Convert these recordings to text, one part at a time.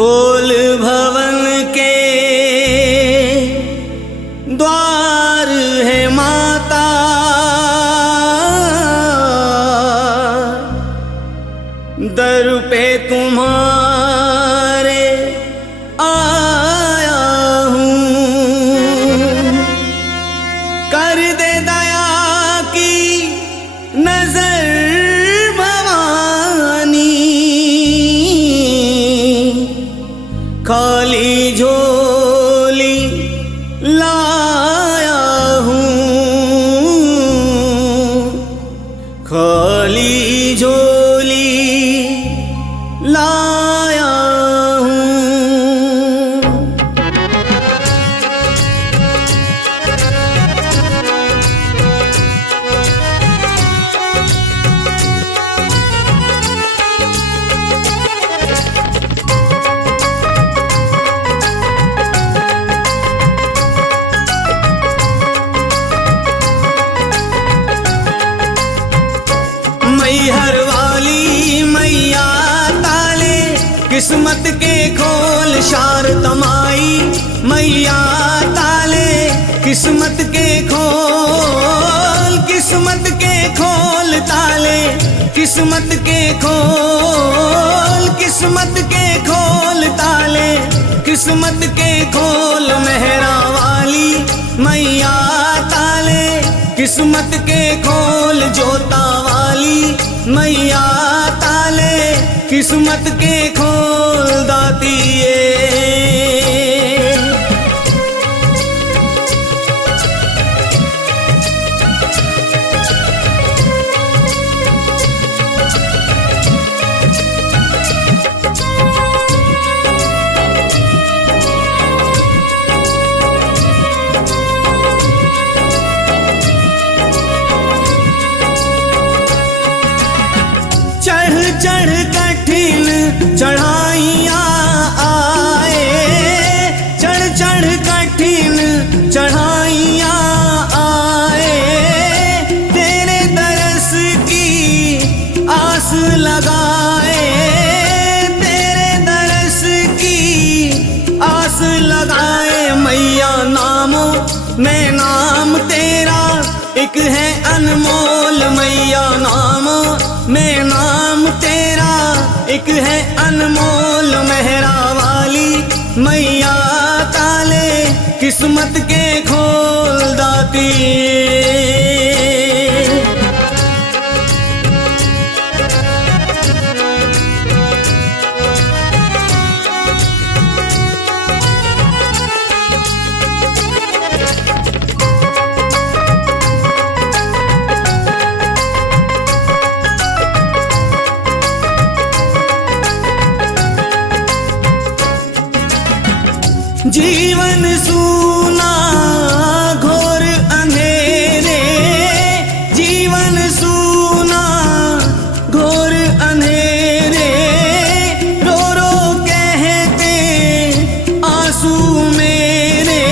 खोल भवन के द्वार है माता, दर पे तुम्हारे आया हूँ। कर दे दया की नजर भवानी, खाली झोली लाया हूँ, खाली झोली लाया हूँ। मैहर वाली मैया ताले किस्मत के खोल शार तमाई, मैया ताले किस्मत के खोल, किस्मत के खोल ताले, किस्मत के खोल, किस्मत के खोल ताले, किस्मत के खोल मेहरा वाली मैया ताले किस्मत के खोल, जोता वाली मैया ताले किस्मत के खोल दातिए। चढ़ चढ़ कठिन चढ़ाइयाँ आए, चढ़ चढ़ कठिन चढ़ाइयाँ आए, तेरे दरस की आस लगाए, तेरे दरस की आस लगाए। मैया नामों में नाम तेरा एक है अनमोल, मैया नामों में नाम तेरा एक है अनमोल, मेहरा वाली मैया ताले किस्मत के खोल दाती। जीवन सूना घोर अंधेरे, जीवन सूना घोर अंधेरे, रो रो कहते आंसू मेरे,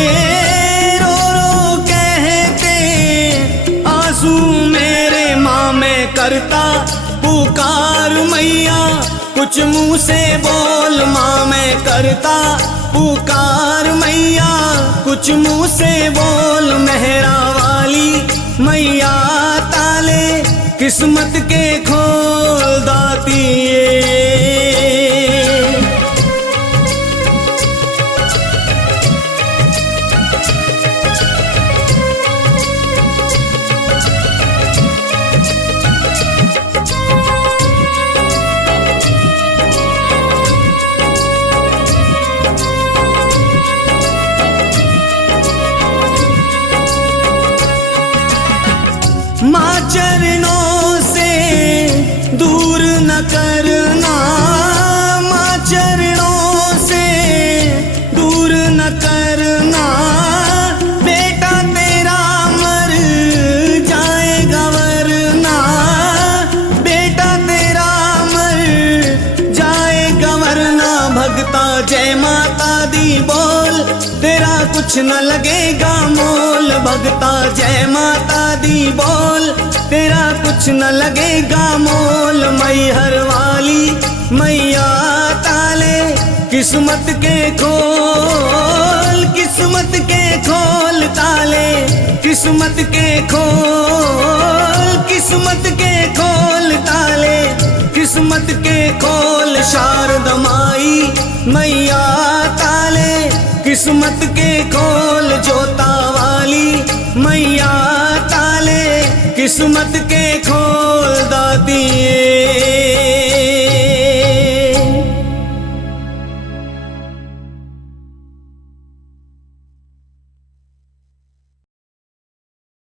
रो रो कहते आंसू मेरे। माँ मैं करता पुकार मैया कुछ मुँह से बोल, माँ मैं करता पुकार मैया कुछ मुँह से बोल, मेहरा वाली मैया ताले किस्मत के खोल दातिए। माँ चरणों से दूर न करना, माँ चरणों से दूर न करना, बेटा तेरा मर जाएगा वरना, बेटा तेरा मर जाएगा वरना। भगता जय माता दी बोल, तेरा कुछ न लगेगा मोल, भगता जय माता दी बोल, तेरा कुछ न लगेगा मोल। मैहर वाली मैया ताले किस्मत के खोल, किस्मत के खोल ताले, किस्मत के खोल, किस्मत के खोल ताले, किस्मत के खोल शारदा माई मैया ताले, किस्मत के खोल जोता वाली मैया ताले, किस्मत के खोल दातिए